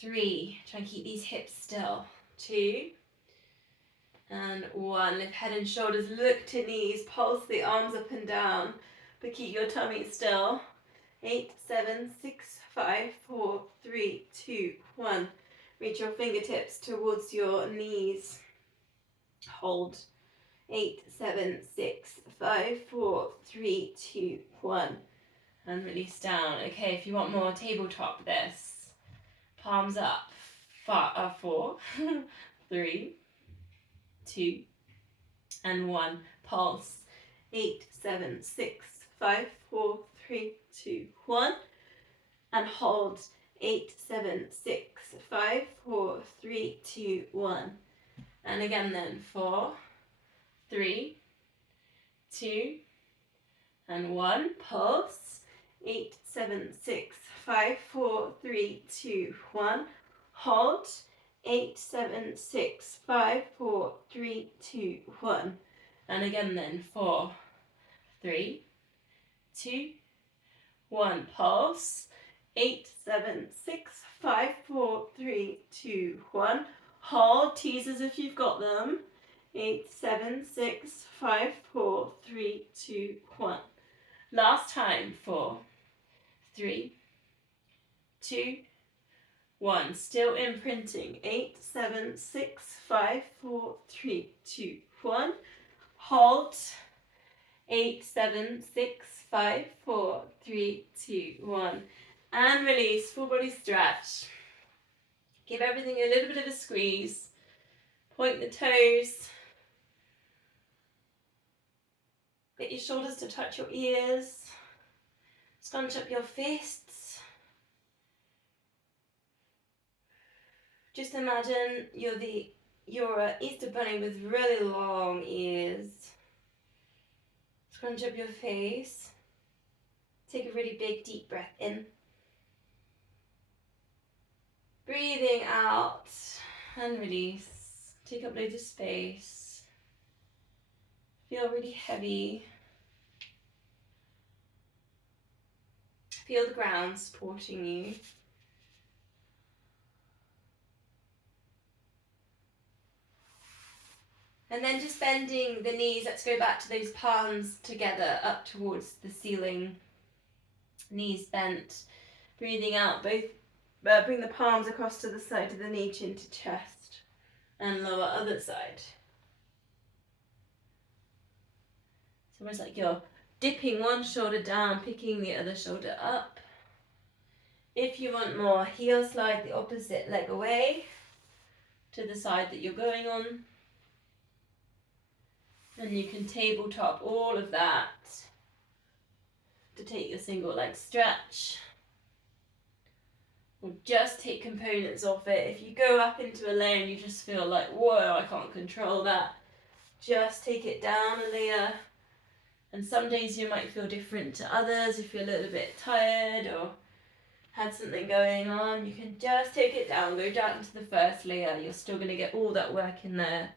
3. Try and keep these hips still. 2. And 1. Lift head and shoulders, look to knees, pulse the arms up and down, but keep your tummy still. 8, 7, 6, 5, 4, 3, 2, 1. Reach your fingertips towards your knees. Hold. 8, 7, 6, 5, 4, 3, 2, 1. And release down. Okay, if you want more, tabletop this. Palms up. 4, 3, 2, and 1. Pulse. 8, 7, 6, 5, 4, 3, 2, 1. And hold. 8, 7, 6, 5, 4, 3, 2, 1. And again then. 4, 3, 2, and 1. Pulse. 8, 7, 6, 5, 4, 3, 2, 1. Hold. 8, 7, 6, 5, 4, 3, 2, 1. And again then. 4, 3, 2, 1. Pulse. 8, 7, 6, 5, 4, 3, 2, 1. Hold. Teasers if you've got them. 8, 7, 6, 5, 4, 3, 2, 1. Last time. 4, 3, 2, 1. Still imprinting. 8, 7, 6, 5, 4, 3, 2, 1. Hold. 8, 7, 6, 5, 4, 3, 2, 1. And release. Full body stretch. Give everything a little bit of a squeeze. Point the toes. Get your shoulders to touch your ears. Scrunch up your fists. Just imagine you're an Easter bunny with really long ears. Scrunch up your face. Take a really big deep breath in. Breathing out and release. Take up loads of space. Feel really heavy. Feel the ground supporting you. And then just bending the knees. Let's go back to those palms together up towards the ceiling. Knees bent. Breathing out, both bring the palms across to the side of the knee, chin to chest. And lower other side. It's almost like you're dipping one shoulder down, picking the other shoulder up. If you want more, heel slide the opposite leg away to the side that you're going on. And you can tabletop all of that to take your single leg stretch. Or just take components off it. If you go up into a layer and you just feel like, whoa, I can't control that, just take it down a layer. And some days you might feel different to others. If you're a little bit tired or had something going on, you can just take it down, go down to the first layer. You're still going to get all that work in there.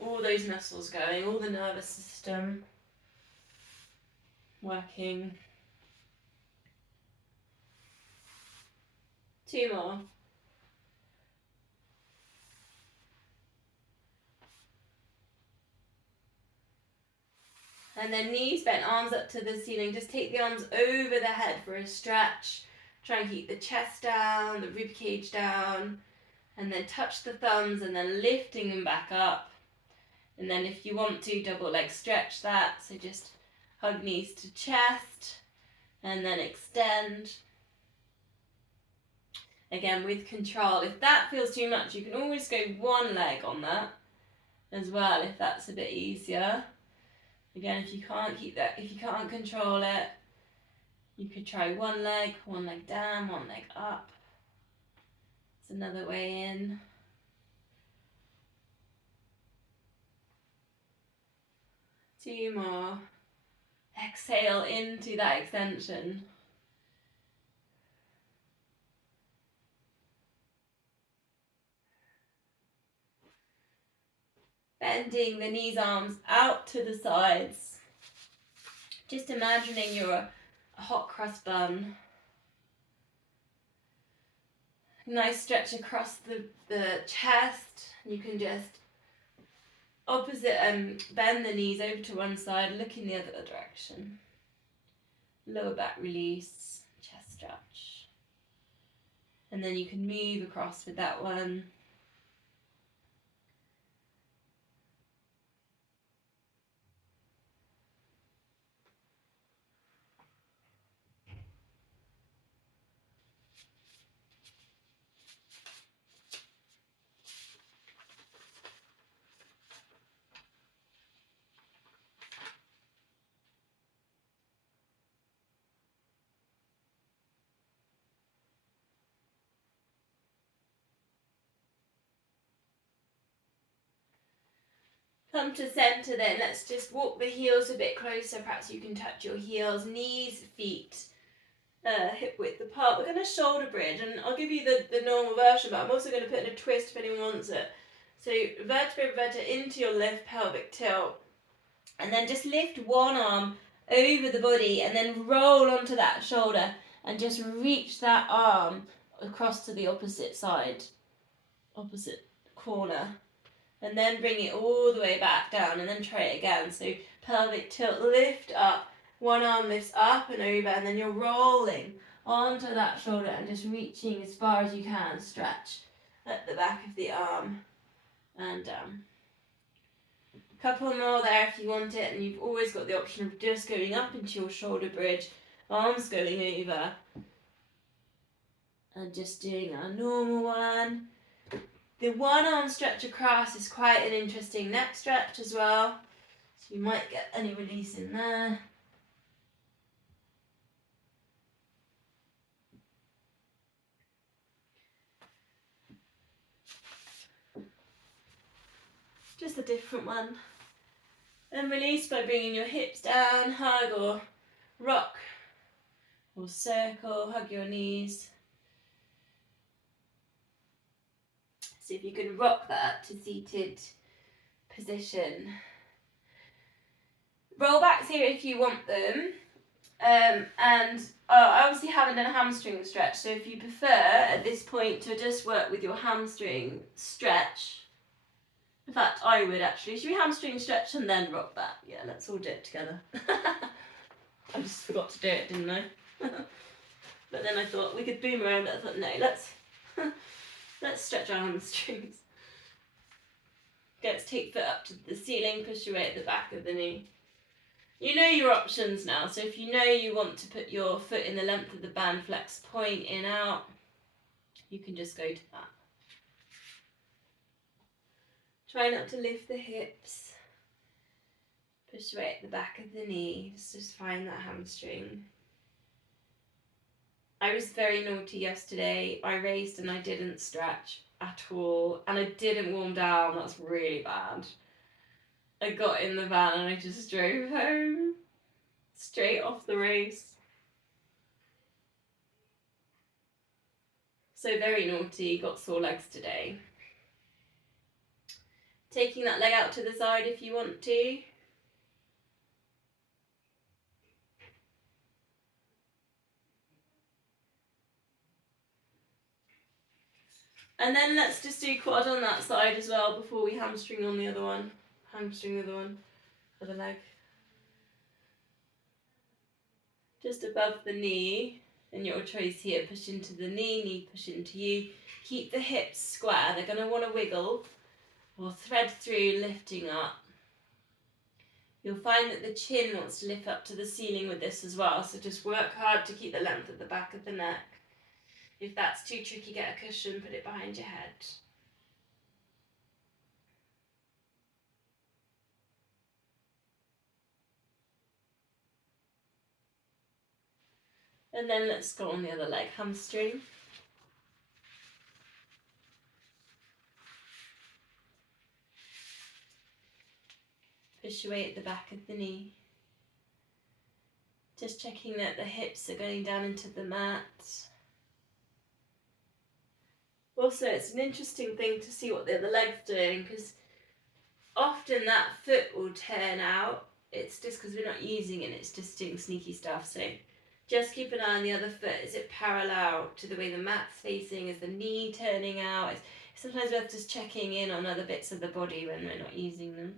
All those muscles going, all the nervous system working. 2 more. And then knees bent, arms up to the ceiling. Just take the arms over the head for a stretch. Try and keep the chest down, the rib cage down. And then touch the thumbs and then lifting them back up. And then if you want to, double leg stretch that. So just hug knees to chest and then extend. Again, with control. If that feels too much, you can always go one leg on that as well, if that's a bit easier. Again, if you can't keep that, if you can't control it, you could try one leg down, one leg up. It's another way in. 2 more. Exhale into that extension. Bending the knees, arms out to the sides. Just imagining you're a hot crust bun. Nice stretch across the chest. You can just bend the knees over to one side, look in the other direction. Lower back release, chest stretch. And then you can move across with that one. Come to centre then. Let's just walk the heels a bit closer. Perhaps you can touch your heels, knees, feet, hip width apart. We're going to shoulder bridge, and I'll give you the normal version, but I'm also going to put in a twist if anyone wants it. So vertebra into your left pelvic tilt, and then just lift one arm over the body and then roll onto that shoulder and just reach that arm across to the opposite side, opposite corner. And then bring it all the way back down and then try it again. So pelvic tilt, lift up, one arm lifts up and over, and then you're rolling onto that shoulder and just reaching as far as you can. Stretch at the back of the arm and down. Couple more there if you want it, and you've always got the option of just going up into your shoulder bridge, arms going over, and just doing a normal one. The one arm stretch across is quite an interesting neck stretch as well, so you might get any release in there. Just a different one. And release by bringing your hips down, hug or rock or circle, hug your knees. See if you can rock that to seated position. Roll backs here if you want them. I obviously haven't done a hamstring stretch, so if you prefer at this point to just work with your hamstring stretch, in fact I would actually, should we hamstring stretch and then rock back? Yeah, let's all do it together. I just forgot to do it, didn't I? But then I thought we could boom around, but I thought no, let's stretch our hamstrings. Let's take foot up to the ceiling, push your way at the back of the knee. You know your options now, so if you know you want to put your foot in the length of the band, flex point in, out, you can just go to that. Try not to lift the hips. Push your way at the back of the knee, just find that hamstring. I was very naughty yesterday. I raised and I didn't stretch at all, and I didn't warm down. That's really bad. I got in the van and I just drove home, straight off the race. So very naughty, got sore legs today. Taking that leg out to the side if you want to. And then let's just do quad on that side as well before we hamstring on the other one. Hamstring the other one, other leg. Just above the knee, and your choice here, push into the knee push into you. Keep the hips square, they're going to want to wiggle or thread through, lifting up. You'll find that the chin wants to lift up to the ceiling with this as well, so just work hard to keep the length at the back of the neck. If that's too tricky, get a cushion, put it behind your head. And then let's go on the other leg, hamstring. Push your way at the back of the knee. Just checking that the hips are going down into the mat. Also, it's an interesting thing to see what the other leg's doing, because often that foot will turn out. It's just because we're not using it, it's just doing sneaky stuff. So Just keep an eye on the other foot. Is it parallel to the way the mat's facing? Is the knee turning out? It's sometimes worth just checking in on other bits of the body when we're not using them,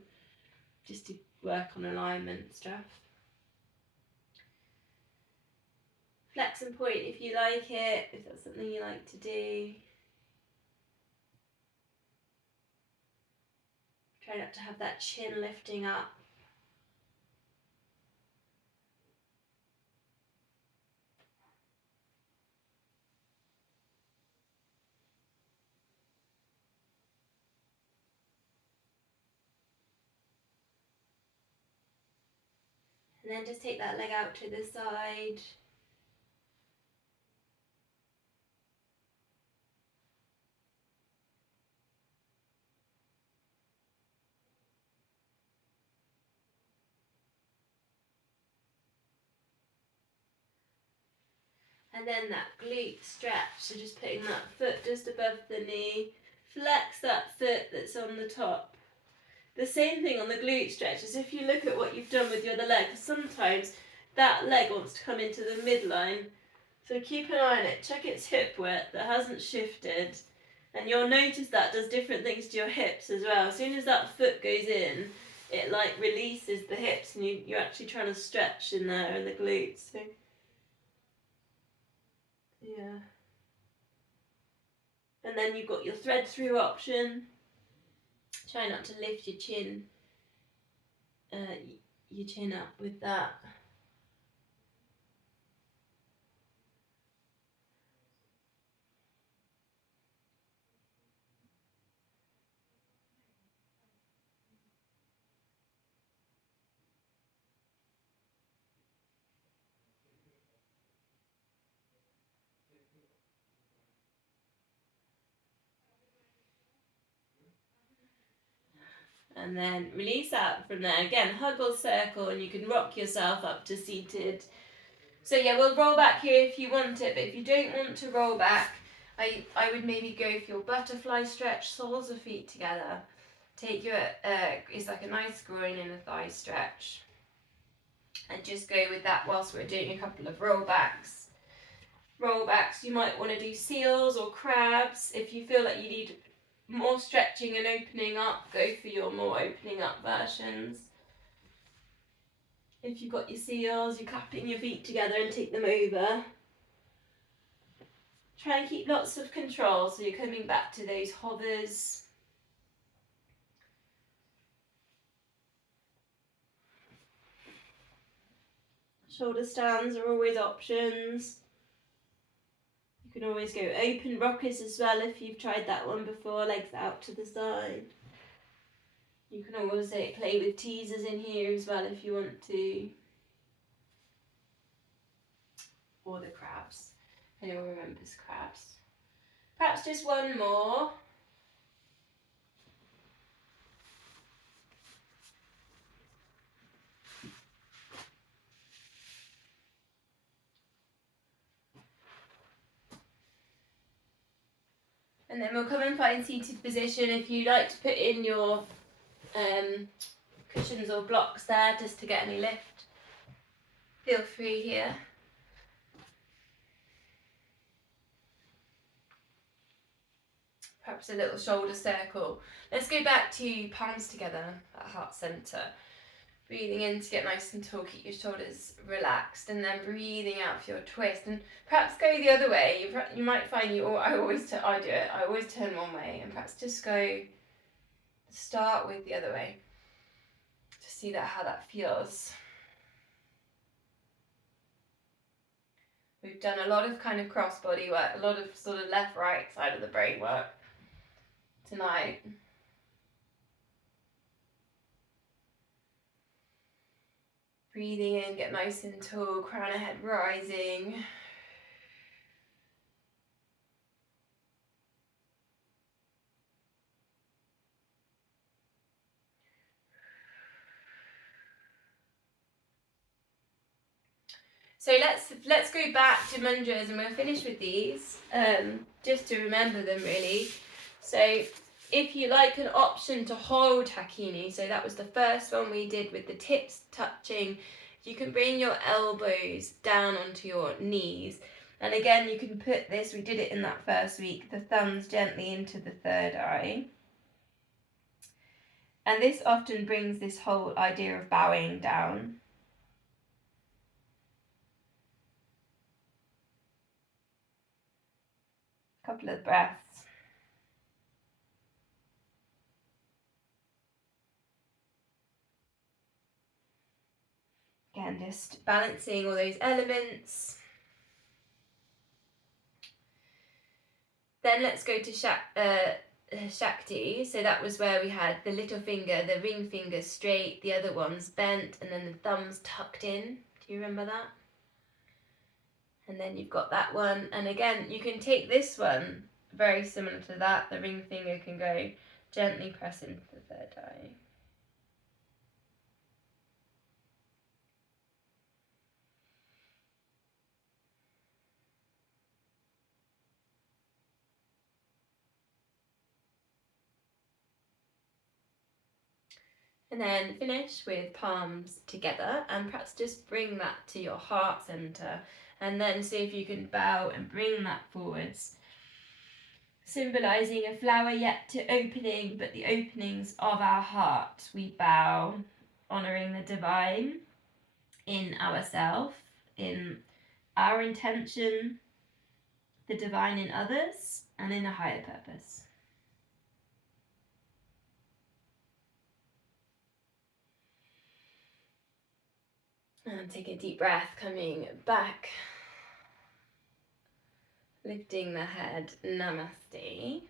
just to work on alignment stuff. Flex and point if you like it, if that's something you like to do. Try not to have that chin lifting up. And then just take that leg out to the side. And then that glute stretch, so just putting that foot just above the knee. Flex that foot that's on the top. The same thing on the glute stretch as if you look at what you've done with your other leg. Sometimes that leg wants to come into the midline. So keep an eye on it. Check its hip width that hasn't shifted. And you'll notice that does different things to your hips as well. As soon as that foot goes in, it like releases the hips and you're actually trying to stretch in there in the glutes. So, yeah. And then you've got your thread through option. Try not to lift your chin up with that. And then release out from there. Again, hug or circle, and you can rock yourself up to seated. So yeah, we'll roll back here if you want it, but if you don't want to roll back, I would maybe go for your butterfly stretch, soles of feet together. Take your, it's like a nice groin and a thigh stretch. And just go with that whilst we're doing a couple of rollbacks. Rollbacks, you might want to do seals or crabs. If you feel like you need more stretching and opening up, go for your more opening up versions. If you've got your seals, you're clapping your feet together and take them over. Try and keep lots of control, so you're coming back to those hovers. Shoulder stands are always options. You can always go open rockers as well if you've tried that one before, legs out to the side. You can always play with teasers in here as well if you want to. Or the crabs. Anyone remembers crabs? Perhaps just one more. And then we'll come and find seated position. If you like to put in your cushions or blocks there just to get any lift, feel free here. Perhaps a little shoulder circle. Let's go back to palms together at heart centre. Breathing in to get nice and tall, keep your shoulders relaxed, and then breathing out for your twist. And perhaps go the other way. You might find I always turn one way, and perhaps just start with the other way to see how that feels. We've done a lot of kind of cross body work, a lot of sort of left right side of the brain work tonight. Breathing in, get nice and tall, crown of head rising. So let's go back to mudras, and we'll finish with these, just to remember them really. So if you like an option to hold Hakini, so that was the first one we did with the tips touching. You can bring your elbows down onto your knees. And again, you can put this, we did it in that first week, the thumbs gently into the third eye. And this often brings this whole idea of bowing down. Couple of breaths. Again, just balancing all those elements. Then let's go to Shakti. So that was where we had the little finger, the ring finger straight, the other ones bent, and then the thumbs tucked in. Do you remember that? And then you've got that one. And again, you can take this one, very similar to that. The ring finger can go gently press into the third eye. And then finish with palms together, and perhaps just bring that to your heart center, and then see if you can bow and bring that forwards, symbolizing a flower yet to opening, but the openings of our heart. We bow, honoring the divine in ourselves, in our intention, the divine in others, and in a higher purpose. And take a deep breath, coming back, lifting the head. Namaste.